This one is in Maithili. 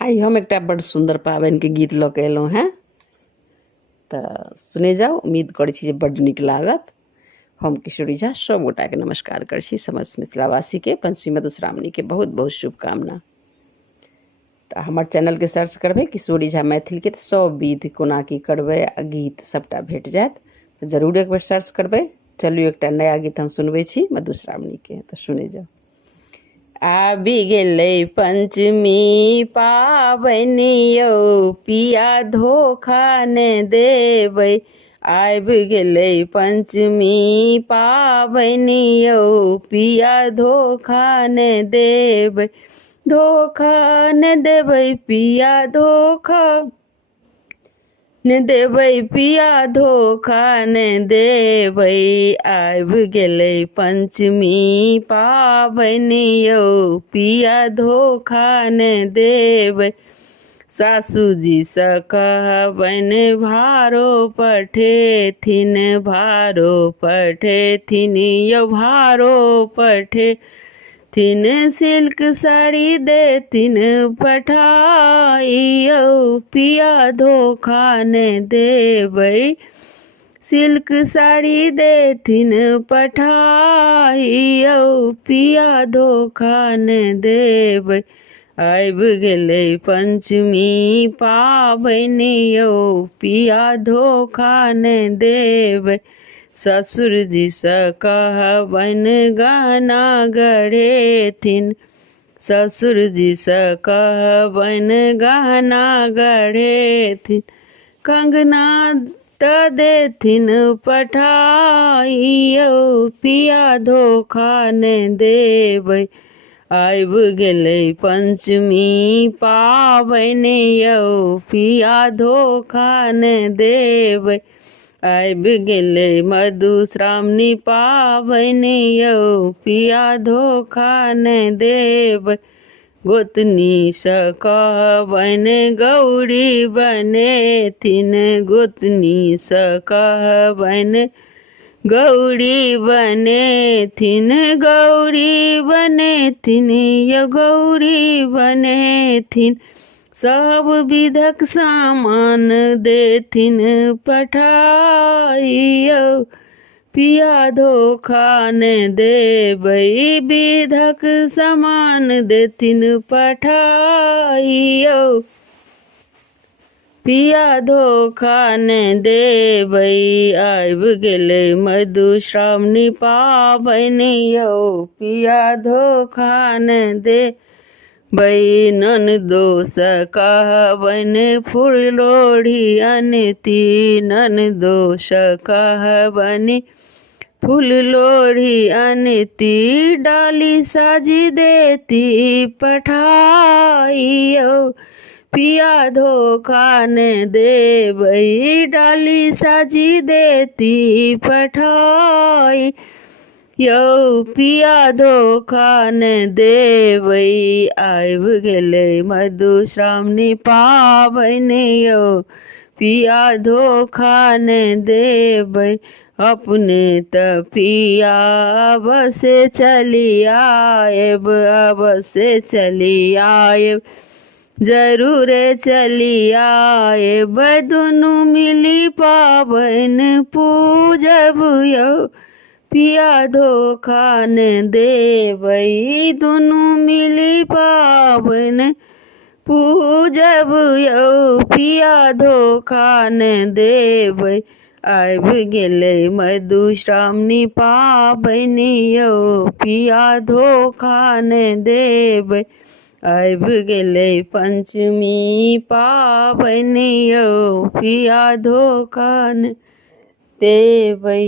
आई हम एक बड़ सुंदर पाबनि के गीत लऽ के एलहुँ हैं तो सुने जाओ। उम्मीद करै छी जे बड्ड नीक लागत। हम किशोरी झा सब गोटा के नमस्कार करै छी। समस्त मिथिलावासी के पंचमी मधुश्रावणी के बहुत बहुत शुभकामना। तो हमार चैनल के सर्च करबे किशोरी झा मैथिल के, तो सब विधि कोना की करबे आ गीत सबटा भेट जायत। तो जरूर एक बार सर्च करबे। चलिए एक नया गीत हम सुनबे छी मधुश्रावणी के, तो सुने जाओ। आबि गेलै पंचमी पाबनि यौ, पिया धोखा ने देबै। आबि गेलै पंचमी पाबनि यौ, पिया धोखा ने देबै। धोखा ने देबै पिया, धोखा ने देबै पिया, धोखा ने देबै। आबि गेलै पंचमी पाबनि यौ, पिया धोखा ने देबै। सासुजी सँ कहबनि भारो पठेथिन, भारो पठेथिन यौ, भारो पठेथिन। सिल्क साड़ी देथिन पठाई यौ, पिया धोखा ने देबै। सिल्क साड़ी देथिन पठाई यौ, पिया धोखा ने देबै। आबि गेलै पंचमी पाबनि यौ, पिया धोखा ने देबै। ससुरजी सँ कहबनि गहना गढ़ेथिन, ससुरजी सँ कहबनि गहना गढ़ेथिन। कंगना तऽ देथिन पठाई यौ, पिया धोखा ने देबै। आबि गेलै पंचमी पाबनि यौ, पिया धोखा ने देबै। आबि गेलै मधुश्रावणी पाबनि यौ, पिया धोखा ने देबै। गोतनी सँ कहबनि गौरी बनेथिन, गोतनी सँ कहबनि गौरी बनेथिन। गौरी बनेथिन यौ, गौरी बनेथिन। सब विधक सामान देथिन पठाई यौ, पिया धोखा ने देबै। विधक सामान देथिन पठाई यौ, पिया धोखा ने देबै। आबि गेलै मधुश्रावणी पाबनि यौ, पिया धोखा ने देबै। ननदो सँ कहबनि फुललोढ़ी अनती, ननदो सँ कहबनि फुललोढ़ी अनती। डाली साजी देती पठाई यौ, पिया धोखा ने देबै। डाली साजी देती पठाई यौ, पिया धोखा ने देबै। आबि गेलै मधुश्रावणी पाबनि यौ, पिया धोखा ने देबै। अपने तऽ पिया बसे चली आएब, बसे चली आएब, जरूरे चली आएब। दुनू मिली पाबनि पूजब यौ, पिया धोखा ने देबै। दुनू मिली पाबनि पूजब यौ, पिया धोखा ने देबै। आबि गेलै मधुश्रावणी पाबनि यौ, पिया धोखा ने देबै। आबि गेलै पंचमी पाबनि यौ, पिया धोखा ने देबै।